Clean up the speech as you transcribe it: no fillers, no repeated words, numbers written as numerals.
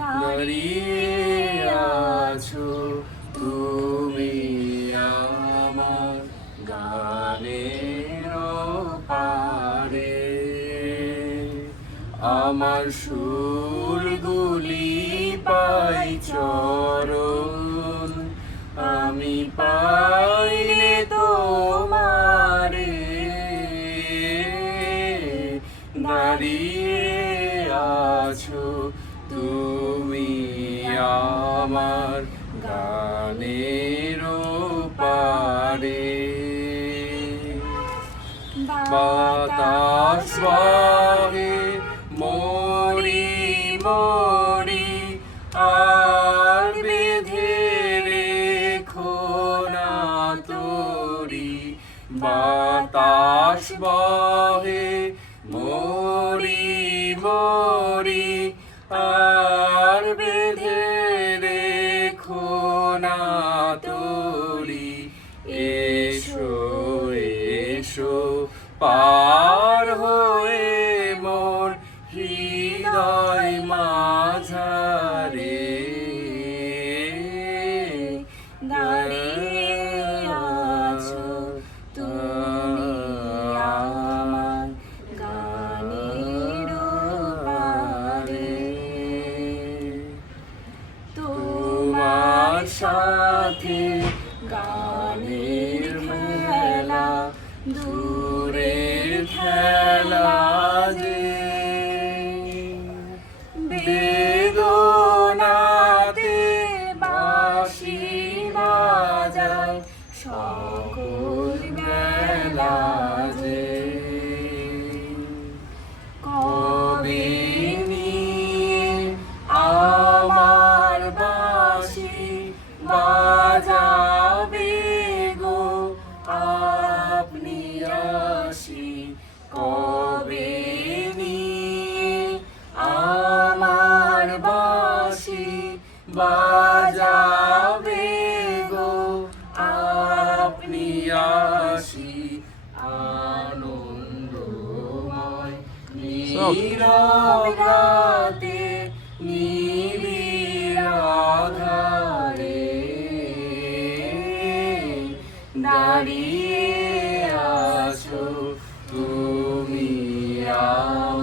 দাঁড়িয়ে আছো তুমি আমার গানের পারে। আমার সুরগুলি পাই চরণ, আমি পাইলে তোমারে। দাঁড়িয়ে আছো তুমি আমার গানের পারে। বাতাস বহে মরি মরি, আর বেঁধে রেখো না তোরি। বাতাস বহে মরি মরি, আর বেঁধে রেখো না তোরি। এসো এসো পার হয়ে মোর হৃদয় মাঝারে। দাঁড়িয়ে আছো তুমি আমার গানের পারে। তোমার সাথে গানের খেলা দূরের খেলা যে, বেদনাতে বাঁশি বাজায় সকল বেলা যে। কবে নিয়ে আমার বাঁশি বাজাবে গো আপনি আসি। কবে নিয়ে আমার বাঁশি বাজাবে গো আপনি আসি। আনন্দময় নীরব রাতে নিবিড় আঁধারে, দাঁড়িয়ে আছো তুমি আমার